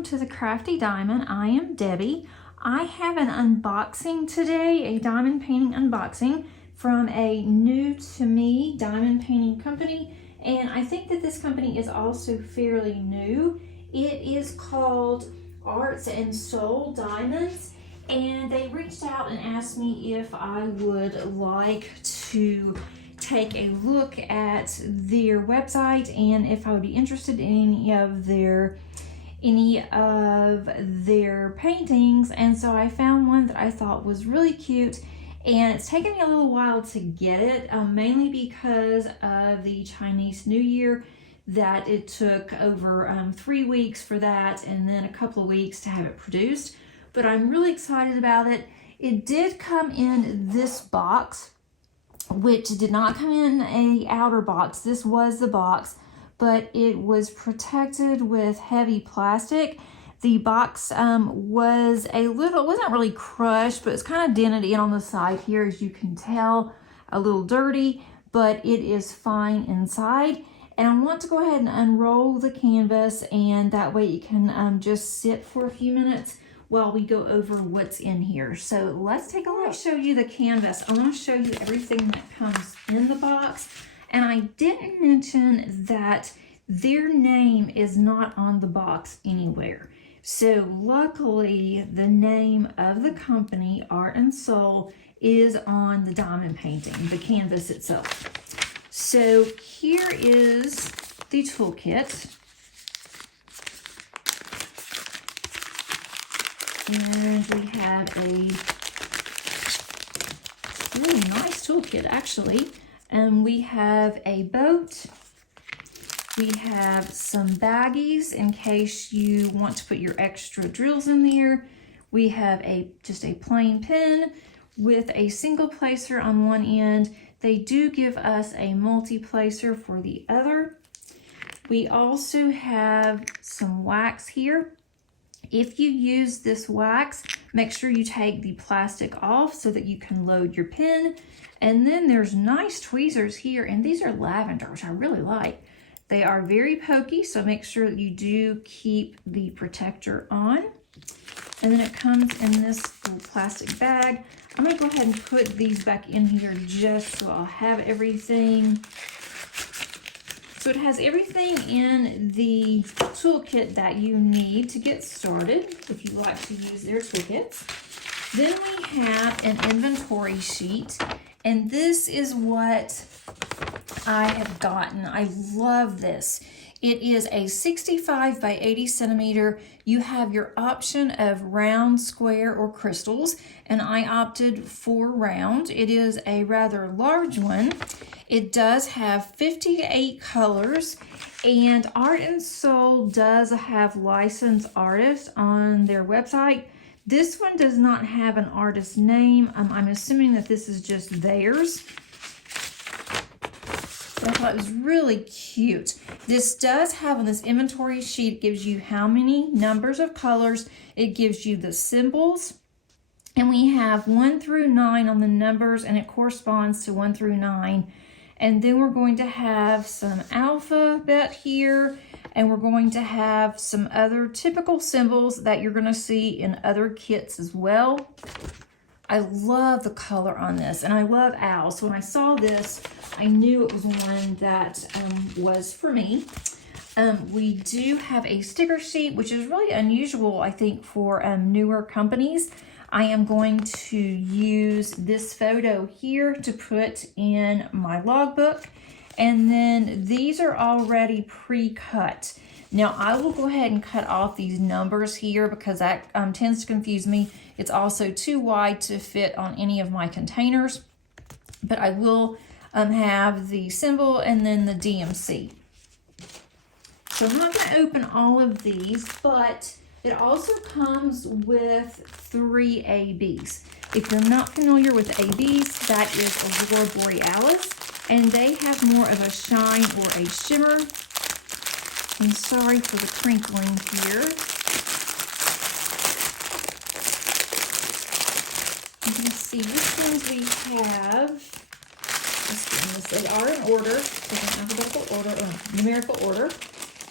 welcome to the Crafty Diamond. I am Debbie. I have an unboxing today, a diamond painting unboxing from a new to me diamond painting company, and I think that this company is also fairly new. It is called Arts and Soul Diamonds, and they reached out and asked me if I would like to take a look at their website and if I would be interested in any of their paintings. And so I found one that I thought was really cute, and it's taken me a little while to get it, mainly because of the Chinese New Year, that it took over 3 weeks for that and then a couple of weeks to have it produced. But I'm really excited about it. It did come in this box, which did not come in a outer box. This was the box, but it was protected with heavy plastic. The box wasn't really crushed, but it's kind of dented in on the side here, as you can tell, a little dirty, but it is fine inside. And I want to go ahead and unroll the canvas, and that way you can just sit for a few minutes while we go over what's in here. So let's take a look. Show you the canvas. I want to show you everything that comes in the box. And I didn't mention that their name is not on the box anywhere. So luckily, the name of the company, Art and Soul, is on the diamond painting, the canvas itself. So here is the toolkit. And we have a really nice toolkit, actually. And we have a boat. We have some baggies in case you want to put your extra drills in there. We have just a plain pen with a single placer on one end. They do give us a multi-placer for the other. We also have some wax here. If you use this wax, make sure you take the plastic off so that you can load your pen. And then there's nice tweezers here, and these are lavender, which I really like. They are very pokey, so make sure that you do keep the protector on. And then it comes in this little plastic bag. I'm gonna go ahead and put these back in here just so I'll have everything. So it has everything in the toolkit that you need to get started if you like to use their toolkits. Then we have an inventory sheet, and this is what I have gotten. I love this. It is a 65 by 80 centimeter. You have your option of round, square, or crystals, and I opted for round. It is a rather large one. It does have 58 colors, and Art and Soul does have licensed artists on their website. This one does not have an artist name. I'm assuming that this is just theirs. But I thought it was really cute. This does have on this inventory sheet, it gives you how many numbers of colors. It gives you the symbols. And we have 1 through 9 on the numbers, and it corresponds to 1 through 9. And then we're going to have some alphabet here, and we're going to have some other typical symbols that you're going to see in other kits as well. I love the color on this, and I love owls. So when I saw this, I knew it was one that was for me. We do have a sticker sheet, which is really unusual, I think, for newer companies. I am going to use this photo here to put in my logbook. And then these are already pre-cut. Now I will go ahead and cut off these numbers here because that tends to confuse me. It's also too wide to fit on any of my containers. But I will have the symbol and then the DMC. So I'm not going to open all of these, but it also comes with 3 ABs. If you're not familiar with ABs, that is Aurora Borealis, and they have more of a shine or a shimmer. I'm sorry for the crinkling here. You can see which ones we have. They are in order, in alphabetical order or numerical order.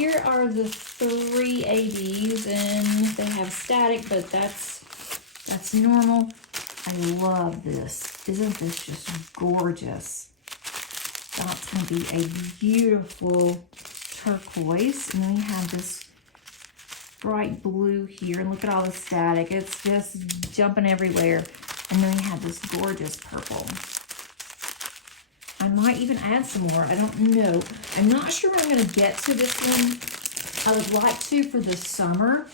here are the 3 ADs, and they have static, but that's normal. I love this. Isn't this just gorgeous? That's going to be a beautiful turquoise. And then we have this bright blue here. And look at all the static. It's just jumping everywhere. And then we have this gorgeous purple. I might even add some more. I don't know. I'm not sure when I'm going to get to this one. I would like to for the summer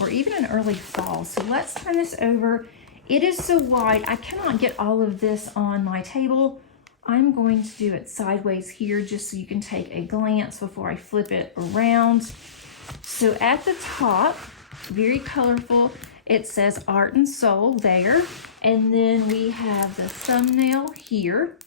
or even an early fall. So let's turn this over. It is so wide, I cannot get all of this on my table. I'm going to do it sideways here just so you can take a glance before I flip it around. So at the top, very colorful, it says Art and Soul there. And then we have the thumbnail here.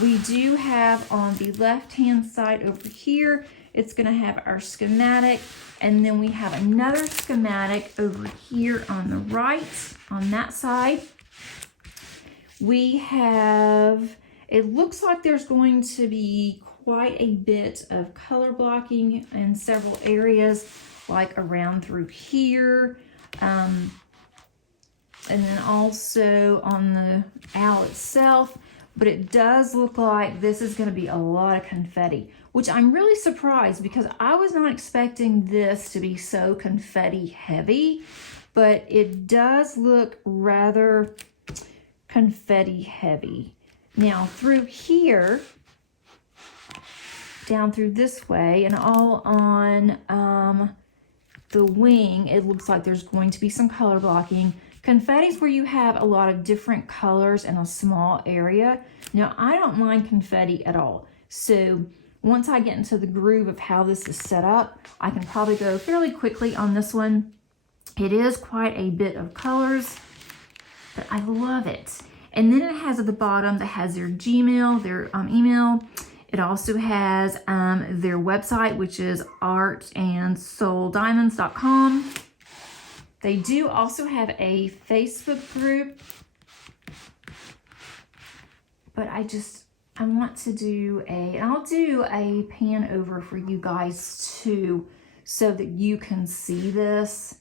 We do have on the left-hand side over here, it's gonna have our schematic. And then we have another schematic over here on the right, on that side. We have, it looks like there's going to be quite a bit of color blocking in several areas, like around through here. And then also on the owl itself. But it does look like this is going to be a lot of confetti, which I'm really surprised because I was not expecting this to be so confetti heavy, but it does look rather confetti heavy. Now through here, down through this way, and all on the wing, it looks like there's going to be some color blocking. Confetti is where you have a lot of different colors in a small area. Now, I don't mind confetti at all. So once I get into the groove of how this is set up, I can probably go fairly quickly on this one. It is quite a bit of colors, but I love it. And then it has at the bottom that has their Gmail, their email. It also has their website, which is artandsouldiamonds.com. They do also have a Facebook group, but I want to do I'll do a pan over for you guys too, so that you can see this.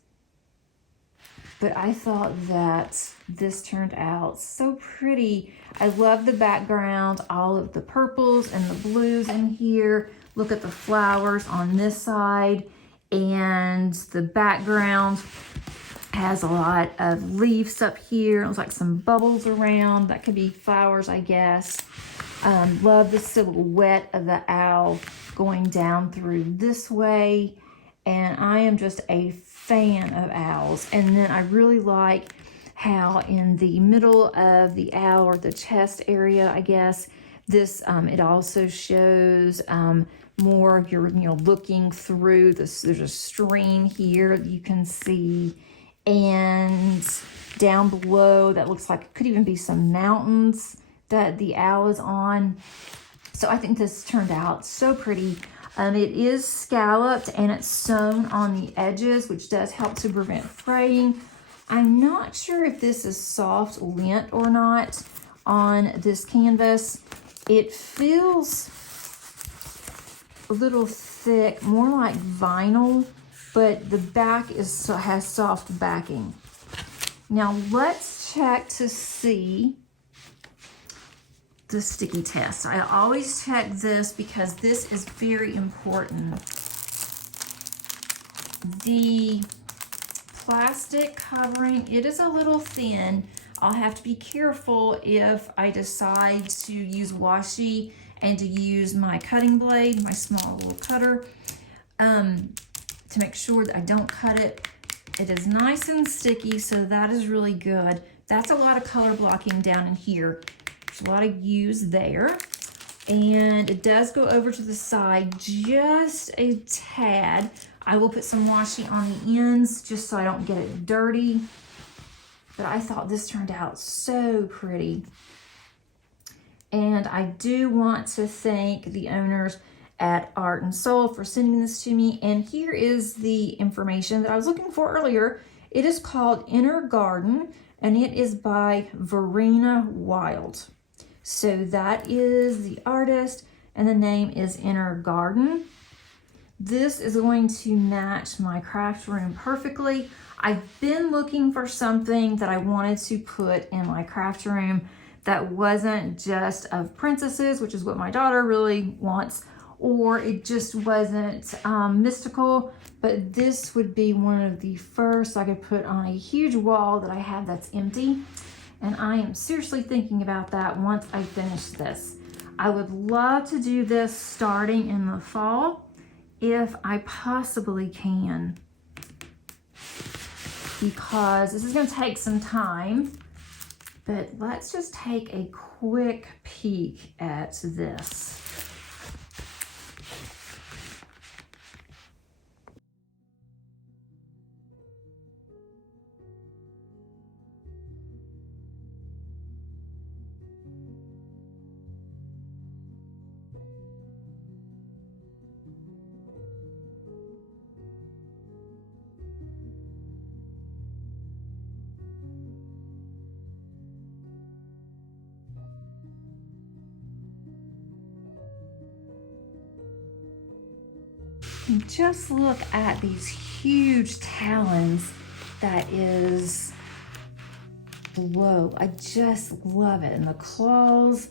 But I thought that this turned out so pretty. I love the background, all of the purples and the blues in here. Look at the flowers on this side, and the background has a lot of leaves up here. It looks like some bubbles around. That could be flowers, I guess. Love the silhouette of the owl going down through this way. And I am just a fan of owls. And then I really like how in the middle of the owl, or the chest area, I guess, this it also shows more of your, looking through this. There's a stream here that you can see. And down below, that looks like it could even be some mountains that the owl is on. So I think this turned out so pretty. It is scalloped and it's sewn on the edges, which does help to prevent fraying. I'm not sure if this is soft lint or not on this canvas. It feels a little thick, more like vinyl, but the back has soft backing. Now let's check to see the sticky test. I always check this because this is very important. The plastic covering, it is a little thin. I'll have to be careful if I decide to use washi and to use my cutting blade, my small little cutter, to make sure that I don't cut it. It is nice and sticky, so that is really good. That's a lot of color blocking down in here. There's a lot of use there. And it does go over to the side just a tad. I will put some washi on the ends just so I don't get it dirty. But I thought this turned out so pretty. And I do want to thank the owners at Art and Soul for sending this to me. And here is the information that I was looking for earlier. It is called Inner Garden, and it is by Verena Wild. So that is the artist, and the name is Inner Garden. This is going to match my craft room perfectly. I've been looking for something that I wanted to put in my craft room that wasn't just of princesses, which is what my daughter really wants, or it just wasn't mystical, but this would be one of the first I could put on a huge wall that I have that's empty. And I am seriously thinking about that once I finish this. I would love to do this starting in the fall if I possibly can, because this is going to take some time. But let's just take a quick peek at this. And just look at these huge talons that is below. I just love it. And the claws,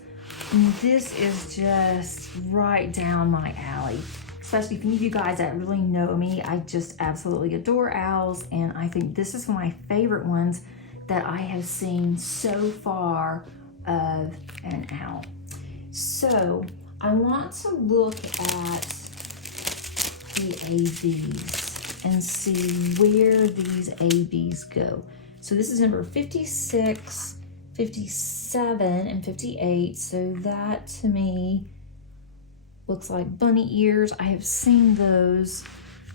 and this is just right down my alley. Especially for any of you guys that really know me, I just absolutely adore owls, and I think this is one of my favorite ones that I have seen so far of an owl. So I want to look at the ABs and see where these ABs go. So this is number 56, 57, and 58. So that to me looks like bunny ears. I have seen those.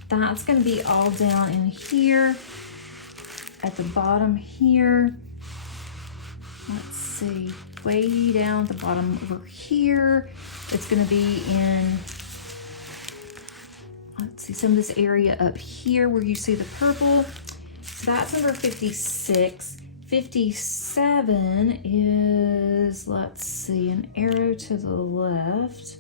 That's going to be all down in here at the bottom here. Let's see, way down at the bottom over here. It's going to be in, let's see, some of this area up here where you see the purple. So that's number 56. 57 is, let's see, an arrow to the left.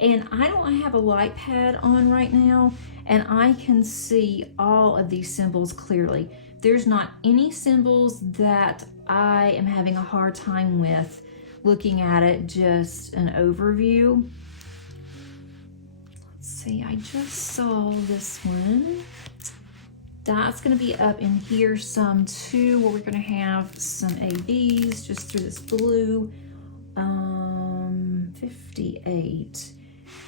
And I don't have a light pad on right now, and I can see all of these symbols clearly. There's not any symbols that I am having a hard time with looking at it, just an overview. See, I just saw this one. That's going to be up in here some too, where we're going to have some ABs just through this blue. 58.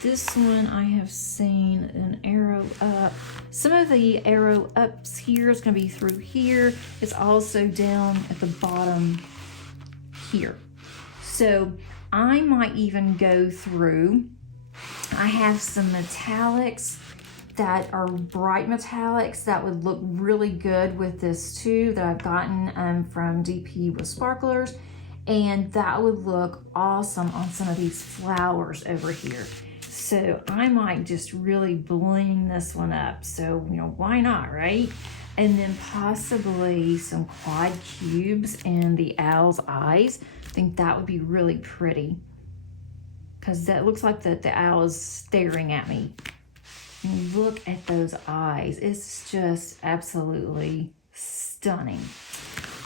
This one I have seen an arrow up. Some of the arrow ups here is going to be through here. It's also down at the bottom here. So I might even go through. I have some metallics that are bright metallics that would look really good with this too, that I've gotten from DP with sparklers, and that would look awesome on some of these flowers over here. So I might just really bling this one up. So, you know, why not, right? And then possibly some quad cubes and the owl's eyes. I think that would be really pretty, because that looks like the owl is staring at me. And look at those eyes. It's just absolutely stunning.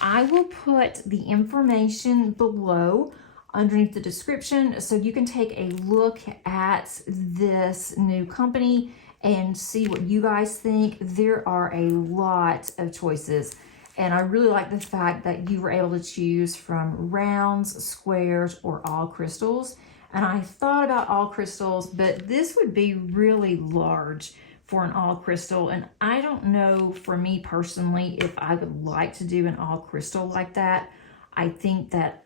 I will put the information below underneath the description so you can take a look at this new company and see what you guys think. There are a lot of choices, and I really like the fact that you were able to choose from rounds, squares, or all crystals. And I thought about all crystals, but this would be really large for an all crystal. And I don't know, for me personally, if I would like to do an all crystal like that. I think that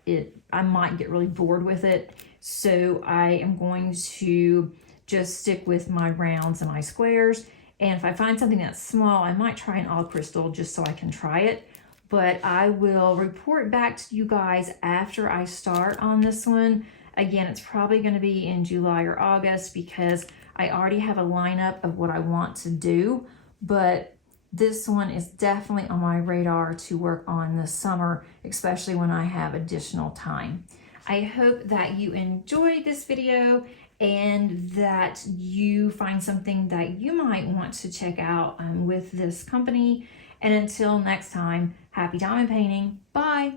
I might get really bored with it. So I am going to just stick with my rounds and my squares. And if I find something that's small, I might try an all crystal just so I can try it. But I will report back to you guys after I start on this one. Again, it's probably going to be in July or August, because I already have a lineup of what I want to do. But this one is definitely on my radar to work on this summer, especially when I have additional time. I hope that you enjoyed this video, and that you find something that you might want to check out with this company. And until next time, happy diamond painting. Bye.